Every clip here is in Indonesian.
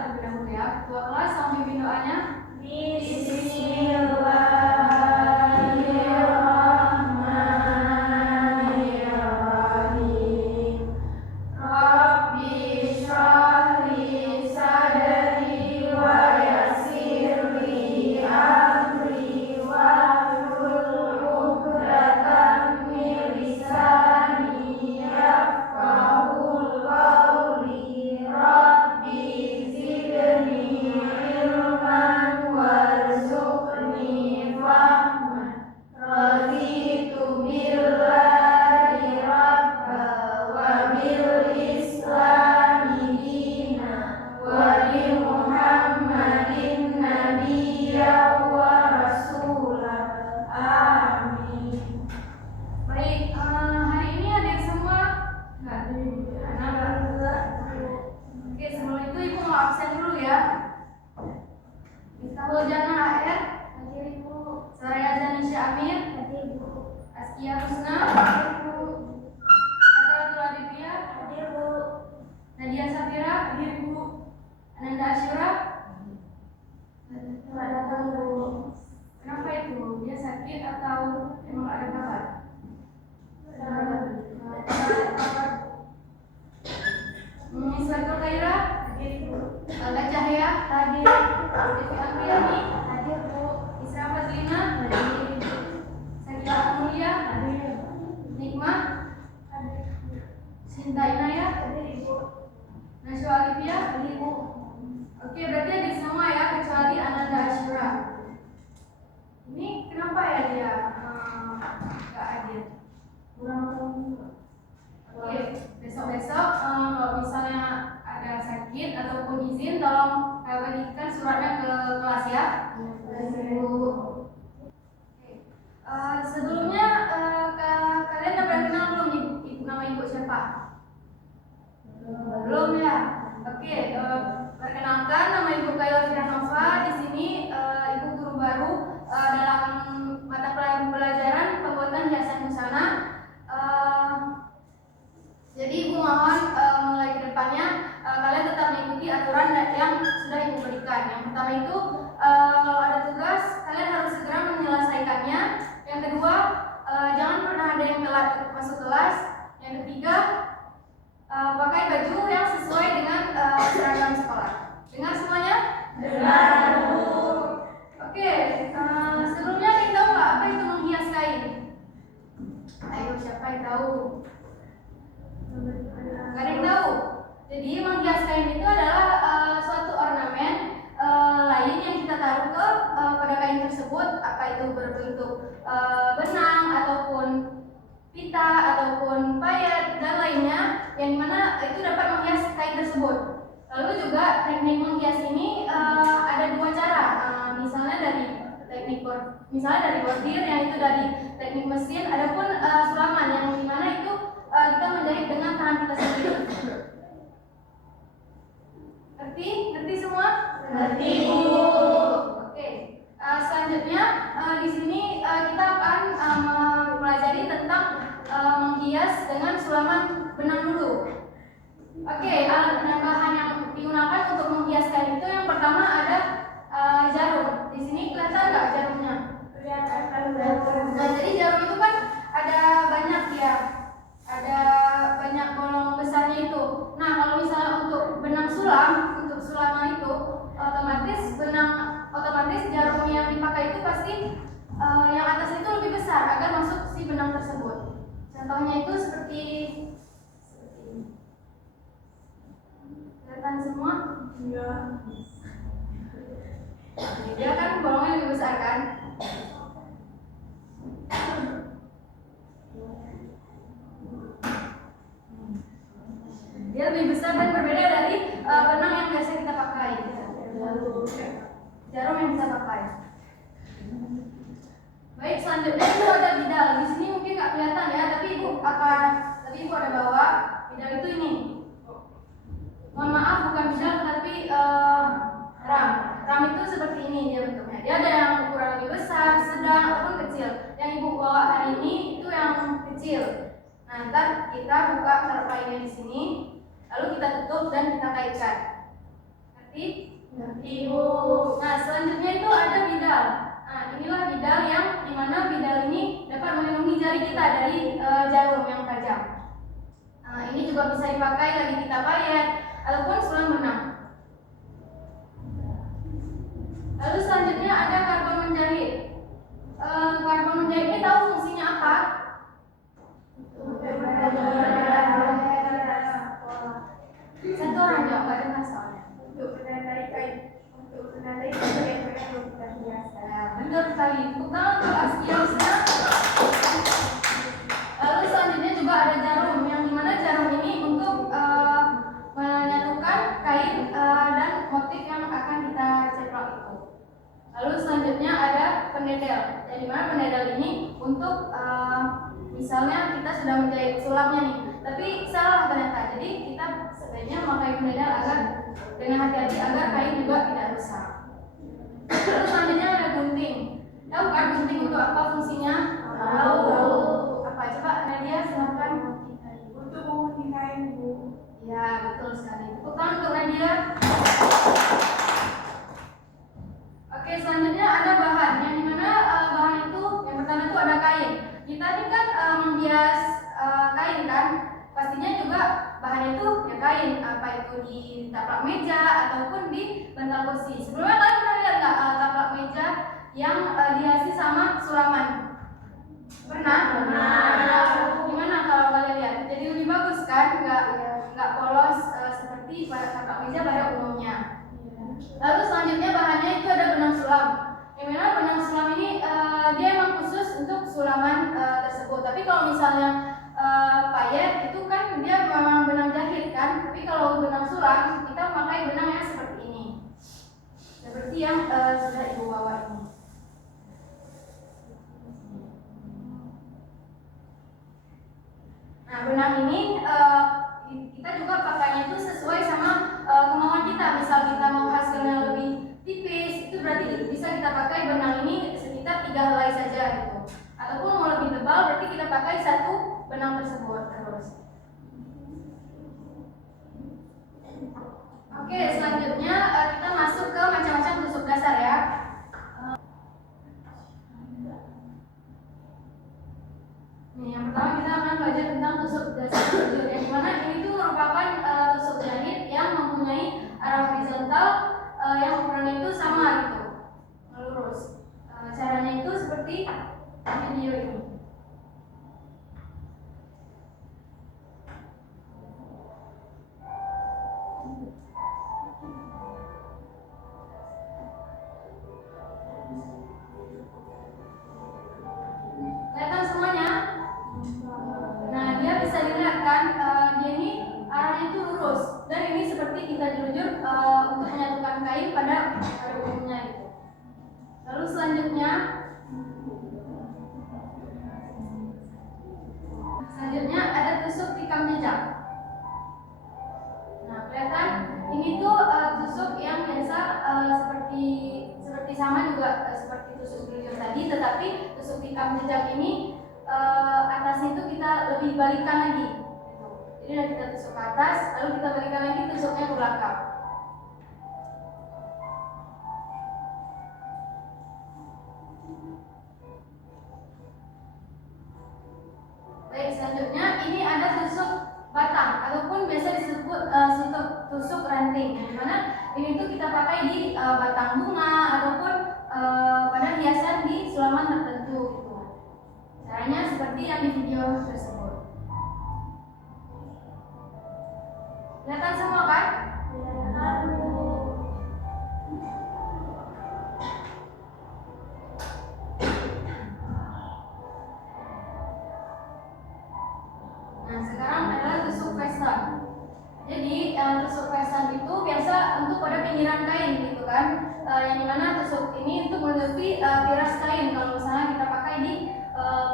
terlebih dahulu ya. Ketua kelas sama pimpin doanya. Bismillahirrahmanirrahim. Rabbi shrah li sadri wa yassir li amri wahlul 'uqdatam min lisani yafqahul qawli. Rabbi zidni ilman warzuqni fahman. Raditu billahi rabba wa bil islami dina wa bi Muhammadin nabiyya wa rasula. Amin. Baik, hari ini adik semua enggak anak. Oke, sebelum itu Ibu mau absen dulu ya. Miftahul Jannah AR, hadir Ibu. Saraya Zanisha Amir, hadir Ibu. Askia Husna, hadir Ibu. Ataratul Adibia, hadir Ibu. Nadia Safira, hadir Ibu. Ananda Asyura, selamat datang Bu. Kenapa itu? Dia sakit atau emang ada kabar? Miswatul Khaira, hadir Ibu. Alda Cahya, hadir. Devi Angriani, hadir Bu. Isra Fazlina, hadir. Sakila Mulia, hadir. Nikmah, hadir. Sinta Inaya, hadir Ibu. Naswa Alivia, hadir Bu. Oke, berarti hadir semua ya kecuali Ananda Asyura. Ini kenapa ya dia nggak hadir? Oke, besok-besok kalau misalnya ada sakit ataupun izin, tolong berikan suratnya ke kelas ya. Sebelumnya kalian udah pernah kenal belum ibu nama ibu siapa? Belum ya. Oke, perkenalkan nama ibu Kayla Firanova. Di sini ibu guru baru dalam mata pelajaran pembuatan hiasan busana. Jadi ibu mohon mulai ke depannya kalian tetap mengikuti aturan yang sudah ibu berikan. Yang pertama itu kalau ada tugas kalian harus segera menyelesaikannya. Yang kedua jangan pernah ada yang telat masuk kelas. Yang ketiga pakai baju yang sesuai dengan seragam sekolah. Dengar semuanya? Dengar Bu. Oke, sebelumnya kita tahu nggak apa itu menghias kain? Ayo siapa yang tahu? Gak ada yang tahu. Jadi menghias kain itu adalah suatu ornamen lain yang kita taruh ke pada kain tersebut, apa itu berbentuk benang ataupun pita ataupun payet dan lainnya, yang mana itu dapat menghias kain tersebut. Lalu juga teknik menghias ini ada dua cara, misalnya dari bordir yang itu dari teknik mesin, adapun sulaman yang dimana itu kita menjahit dengan tangan kita sendiri. Ngerti semua? Ngerti Bu. Oke. Selanjutnya di sini kita akan mempelajari tentang menghias dengan sulaman benang dulu. Oke, alat dan bahan yang digunakan untuk menghias kain itu yang pertama ada jarum. Di sini kelihatan nggak jarumnya? Kelihatan. Nah, jadi jarum itu kan ada banyak ya. Ada banyak bolong besarnya itu. Nah, kalau misalnya untuk benang sulam, untuk sulaman itu otomatis jarum yang dipakai itu pasti yang atas itu lebih besar agar masuk si benang tersebut. Contohnya itu seperti ini. Kelihatan semua? Iya. Dia kan bolongnya lebih besar kan? Dia lebih besar dan berbeda dari benang yang biasa kita pakai. Jarum yang bisa pakai. Baik, selanjutnya itu ada bidal. Di sini mungkin nggak kelihatan ya, tapi ibu ada bawa bidal itu ini. Mohon maaf, bukan bidal tapi ram. Ram itu seperti ini dia bentuknya. Dia ada yang ukuran lebih besar, sedang ataupun kecil. Yang ibu bawa hari ini itu yang kecil. Nah, ntar kita buka taruh kainnya di sini, lalu kita tutup dan kita kaitkan. Ngerti Bu. Nah, selanjutnya itu ada bidal. Nah, inilah bidal yang dimana bidal ini dapat melindungi jari kita dari jarum yang tajam. Nah, ini juga bisa dipakai lagi kita payet ataupun sulam benang. Lalu selanjutnya ada karbon menjahit. Karbon menjahit ini tahu fungsinya apa? Satu orang jawab, nggak dengar soalnya. Untuk menandai kain yang belum kita biasa. Benar sekali. Bukan untuk askiosnya. Lalu selanjutnya juga ada jarum, yang dimana jarum ini untuk menyatukan kain dan motif yang akan kita ceplok itu. Lalu selanjutnya ada penedel. Yang dimana penedel ini untuk misalnya kita sudah menjahit sulapnya nih, tapi salah ternyata. Jadi kita sebaiknya memakai penedel agar dengan hati-hati agar kain juga tidak rusak. Lalu selanjutnya ada gunting. Tahu kan gunting untuk apa fungsinya? Tahu. Apa? Coba Nadia silakan. Untuk mengunci kain Bu. Ya, betul sekali. Tepuk tangan untuk Nadia. Oke, selanjutnya ada bahan. Yang dimana bahan itu yang pertama itu ada kain. Kita ini kan menghias kain kan, pastinya juga bahan itu ya kain. Apa itu di taplak meja ataupun di bantal kursi. Sebelumnya kalian pernah lihat nggak taplak meja yang dihiasi sama sulaman? Pernah? Gimana kalau kalian lihat? Jadi lebih bagus kan? Nggak polos seperti taplak meja pada umumnya. Lalu selanjutnya bahannya itu ada benang sulam. Yang mana benang sulam ini dia emang khusus untuk sulaman tersebut. Tapi kalau misalnya payet itu kan dia memang benang jahit kan. Tapi kalau benang sulam kita memakai benang yang seperti ini, seperti yang sudah ibu bawa ini. Nah, benang ini kita juga pakainya itu sesuai sama kemauan kita. Misal kita mau hasilnya lebih tipis, itu berarti bisa kita pakai benang ini sekitar 3 helai saja gitu. Ataupun mau lebih tebal, berarti kita pakai satu benang tersebut terus. Oke, selanjutnya kita masuk ke macam-macam tusuk dasar ya. Nih, yang pertama kita akan belajar tentang tusuk dasar jujur, yang dimana ini tuh merupakan tusuk jahit yang mempunyai arah horizontal yang ukurannya itu sama gitu, lurus. Caranya itu seperti video ini. Kelihatan semuanya? Nah, dia bisa dilihat kan, dia ini arahnya itu lurus dan ini seperti kita jelujur untuk menyatukan kain pada umumnya itu. Lalu selanjutnya ada tusuk tikam jejak. Nah, kelihatan ini tuh tusuk yang biasa seperti sama juga seperti tusuk jelujur tadi, tetapi tusuk tikam jejak ini atasnya itu kita lebih balikan lagi. Jadi nanti kita tusuk ke atas, lalu kita balikan lagi tusuknya ke belakang. Baik, selanjutnya ini ada tusuk batang ataupun biasa disebut tusuk ranting. Di mana ini tuh kita pakai di batang bunga ataupun pada hiasan di sulaman tertentu gitu. Caranya seperti yang di video tersebut. Kelihatan semua kan? Nah, sekarang adalah tusuk vestan. Jadi tusuk vestan itu biasa untuk pada pinggiran kain gitu kan. Yang dimana tusuk ini untuk menutupi piras kain. Kalau misalnya kita pakai di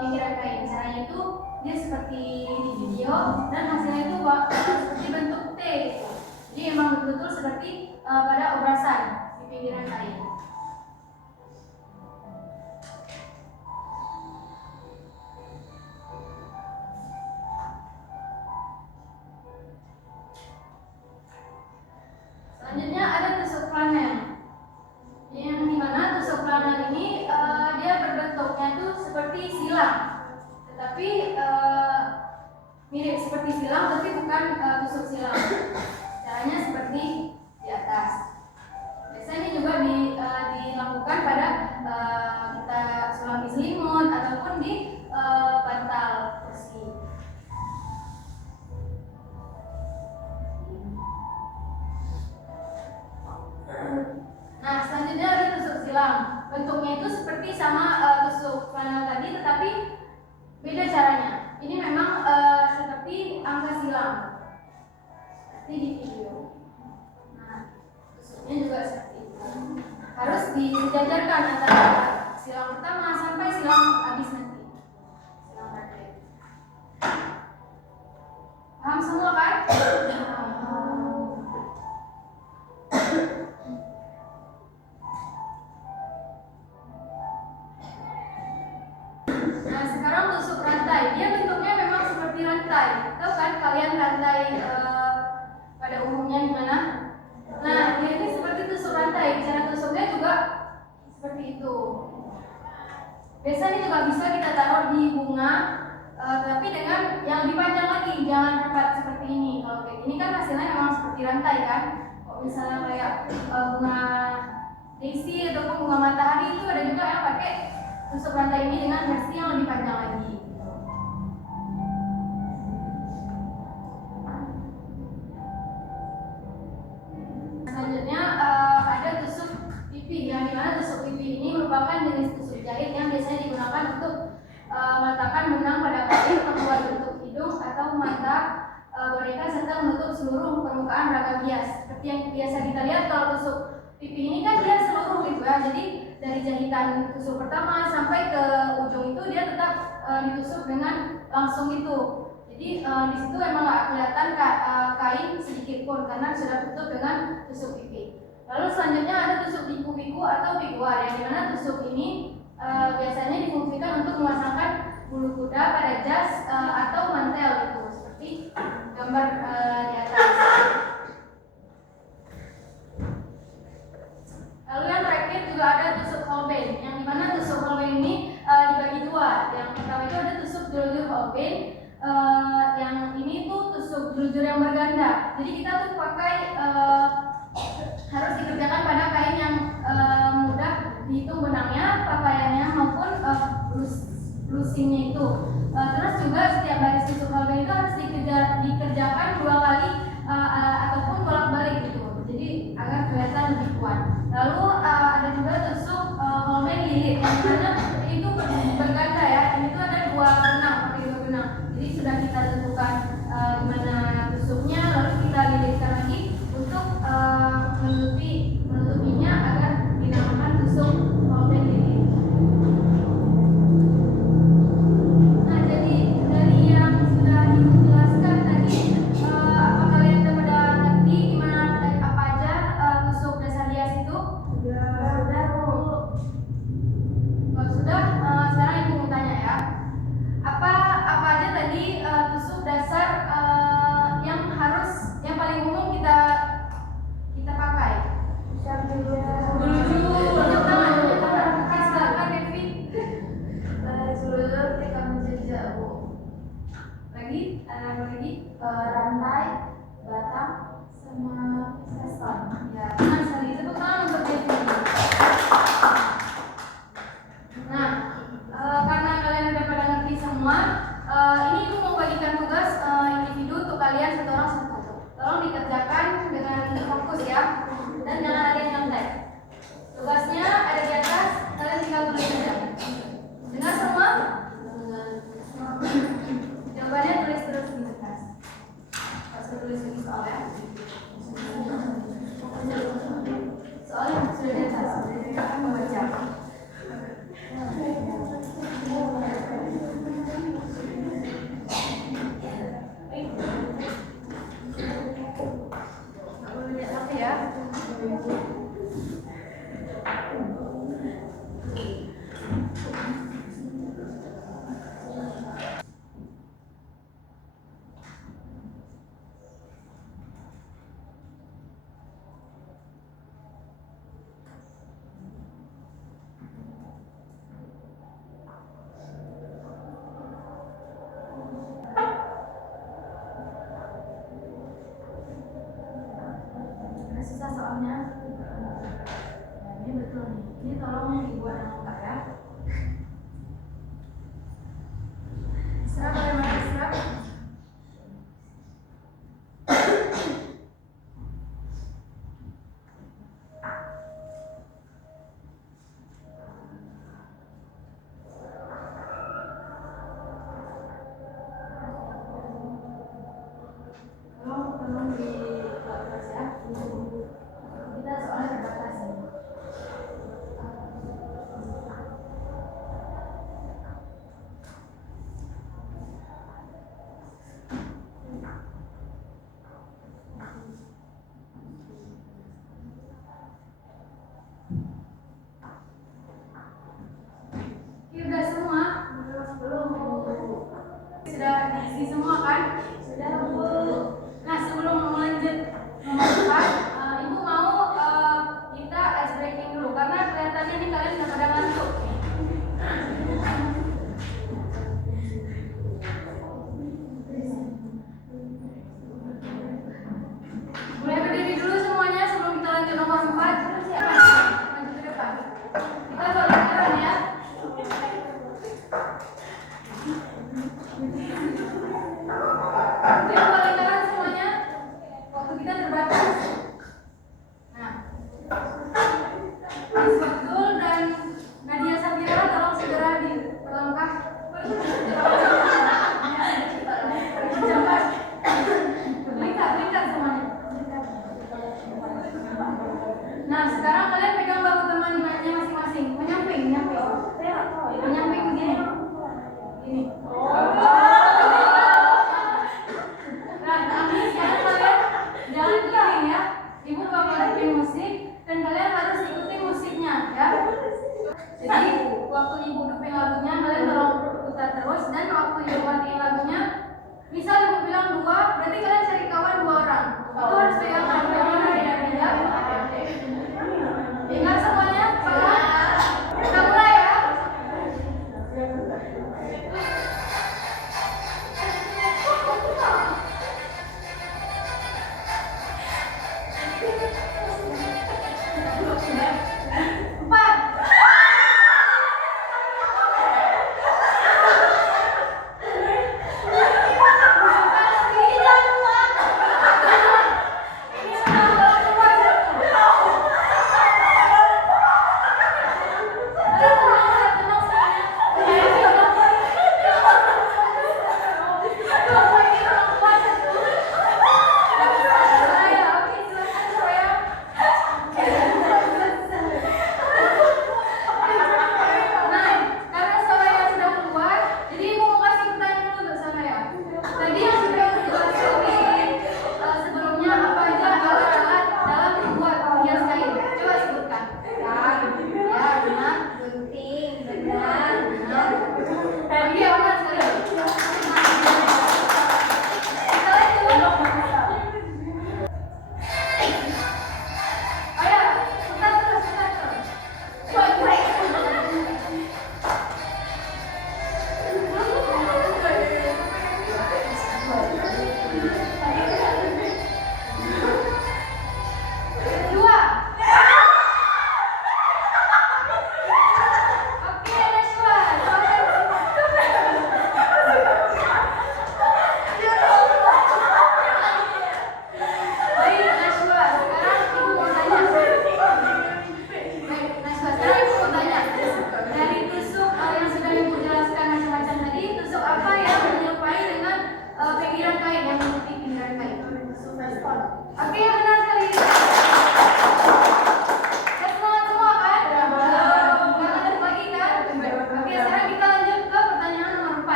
pinggiran kain, caranya itu dia seperti di video dan hasilnya itu seperti bentuk T gitu. Jadi emang betul-betul seperti pada obrasan di pinggiran kain. Selanjutnya ada tusuk silang, tetapi mirip seperti silang tapi bukan tusuk silang. Caranya seperti di atas. Biasanya juga dilakukan pada kita sulam di selimut ataupun di bantal kursi. Nah, selanjutnya ada tusuk silang. Bentuknya itu seperti sama tusuk flanel tadi, tetapi beda caranya. Ini memang seperti angka silang, seperti di video. Nah, tusuknya juga seperti itu. Harus disejajarkan antara silang pertama sampai silang habis nanti. Silang terakhir. Paham semua kan? Nah, sekarang tusuk rantai. Dia bentuknya memang seperti rantai. Tahu kan kalian rantai pada umumnya gimana? Nah, dia ini seperti tusuk rantai. Cara tusuknya juga seperti itu. Biasanya juga bisa kita taruh di bunga, tapi dengan yang lebih panjang lagi. Jangan rapat seperti ini. Kalau kayak gini kan hasilnya memang seperti rantai kan. Kalau misalnya kayak bunga daisy ataupun bunga matahari itu ada juga yang pakai tusuk rantai ini dengan versi yang lebih panjang lagi. Selanjutnya ada tusuk pipi, yang dimana tusuk pipi ini merupakan jenis tusuk jahit yang biasanya digunakan untuk meletakkan benang pada kain membuat bentuk hidung atau mata boneka serta menutup seluruh permukaan ragam hias. Seperti yang biasa kita lihat kalau tusuk pipi ini kan dia seluruh gitu ya. Jadi dari jahitan tusuk pertama sampai ke ujung itu dia tetap ditusuk dengan langsung itu. Jadi di situ memang nggak kelihatan kain sedikit pun karena sudah tutup dengan tusuk pipi. Lalu selanjutnya ada tusuk piku-piku atau pikuar, yang dimana tusuk ini biasanya difungsikan untuk memasangkan bulu kuda pada jas atau mantel gitu, seperti gambar di atas. Lalu yang terakhir juga ada tusuk holbein, yang dimana tusuk holbein ini dibagi dua. Yang pertama itu ada tusuk jurujur holbein, yang ini tuh tusuk jurujur yang berganda. Jadi kita tuh pakai harus dikerjakan pada kain yang mudah dihitung benangnya, pakaiannya maupun blusingnya itu. Terus juga setiap baris tusuk holbein itu harus dikerjakan 2 kali ataupun bolak-balik gitu. Jadi agar kelihatan lebih kuat. Lalu ada juga tusuk holbein lilit, yang mana itu berganda ya. Ini tuh ada 2 benang, pakai 2 benang. Jadi sudah kita tentukan gimana tusuknya, lalu kita lilitkan lagi untuk menutupinya agar dinamakan tusuk holbein lilit. Nah, jadi dari yang sudah ibu jelaskan tadi, apa kalian udah pada ngerti gimana apa aja tusuk dasar hias itu? Sudah, Bu. Kalau sudah, sekarang ibu mau tanya ya. Apa aja tadi tusuk dasar yang paling umum kita pakai? Tunjuk tangan. Silakan Devi. Jurujur tikar menjejak, Bu. Lagi, ada lagi? Rantai, batang, sama seston. Ya, benar sekali. Tepuk tangan untuk Devi. Nah, karena kalian udah pada ngerti semua, ini ibu mau bagikan tugas individu untuk kalian satu orang satu. Tolong dikerjakan dengan fokus ya, dan jangan ada yang nyontek. Tugasnya ada di atas, kalian tinggal tulis saja. Dengar semua? Jawabannya tulis terus di kertas. Pas tulis lagi soal ya. Soal yang sudah di atas, akan membaca. Nggak boleh lihat HP ya. dulu nih. Ini tolong dibuat yang lengkap ya. Isra bagaimana Isra? Tolong di kelas ya. Kita soalnya terbatas ya. Sudah semua? Belum. Sudah diisi semua kan? Sudah, Bu. Nah, sebelum lanjut memasukkan, Ibu mau kita ice breaking dulu karena kelihatannya nih kalian udah pada ngantuk. Boleh berdiri dulu semuanya sebelum kita lanjut nomor 4. Lanjut ke depan. Kita balik kanan ya. Kita balik kanan semuanya. Waktu kita terbatas. Nah, Miss Abdul dan Nadia Safira tolong segera diperlengkap. Cepat. Lingkar semuanya. Nah, sekarang kalian pegang bahu teman-temannya masing-masing. Menyamping begini. Ini. Nah, ini sekarang kalian jangan keliling ya. Ibu bakal bikin musik dan kalian harus ikuti musiknya ya. Jadi waktu ibu duping lagunya kalian tolong putar terus dan waktu ibu matiin lagunya, misal ibu bilang 2, berarti kalian cari kawan 2 orang. Itu harus pegang tangan ya. Ingat semuanya? Kita mulai ya. Ini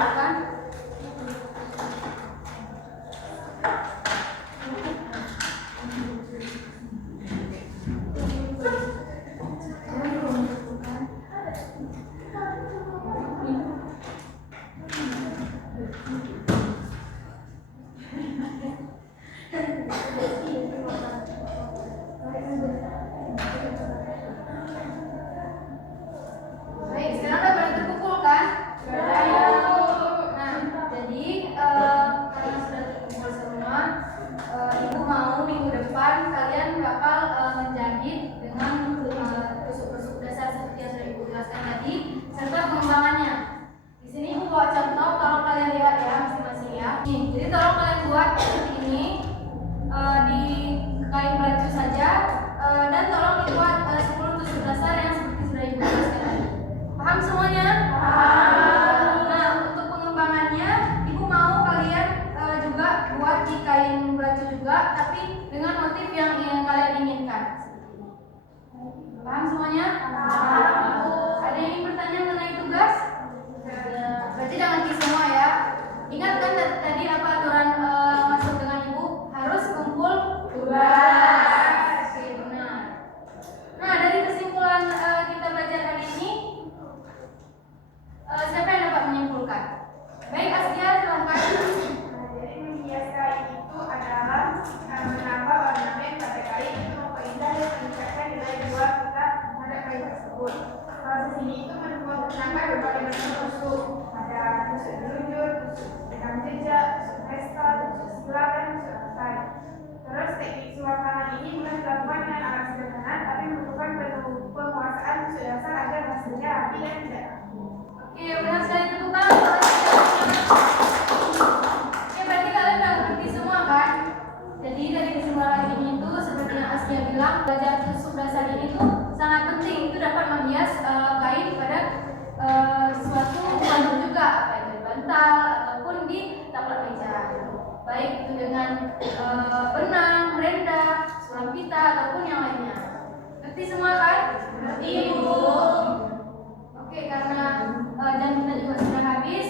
dikumpulkan. Baik, sekarang udah pada terkumpul kan? Nah, jadi karena sudah terkumpul semua, Ibu mau minggu depan kalian bakal menjahit dengan tusuk-tusuk dasar seperti yang sudah Ibu jelaskan tadi, serta pengembangannya. Di sini Ibu bawa contoh, tolong kalian lihat ya masing-masing ya. Nih, jadi tolong kalian buat seperti ini di kain baju saja, dan tolong dibuat 10 tusuk dasar yang seperti sudah Ibu jelaskan tadi. Paham semuanya? Nah, untuk pengembangannya, Ibu mau kalian juga buat di kain baju juga, tapi dengan motif yang kalian inginkan. Paham semuanya? Ada yang ingin bertanya mengenai tugas? Berarti jangan di semua ya. Ingat kan tadi apa aturan masuk dengan Ibu? Harus kumpul tugas. Oke, benar. Nah, dari kesimpulan kita belajar hari ini, siapa yang dapat menyimpulkan? Baik, Askia, silakan. Jadi menghias kain itu adalah menambah ornamen pada kain itu memperindah dan meningkatkan nilai jual kita terhadap kain tersebut. Kalau di sini itu menggunakan berbagai macam tusuk, ada tusuk jelunjur, tusuk rekam jejak, tusuk pesta, tusuk sila, dan tusuk rantai. Terus teknik suarkanan ini bukan dilakukan dengan alat sederhana, tapi merupakan penguasaan tusuk dasar agar hasilnya rapi dan tidak kaku. Oke, benar sekali, tepuk tangan. Oke, berarti kalian udah ngerti semua kan? Jadi dari kesimpulan ini itu seperti yang Askia bilang, belajar tusuk dasar ini tuh sangat penting. Itu dapat menghias kain pada suatu baju juga, apa itu di bantal ataupun di taplak meja. Baik itu dengan benang, renda, sulam pita ataupun yang lainnya. Ngerti semua kan? Ngerti, Ibu. Oke, karena jam kita juga sudah habis,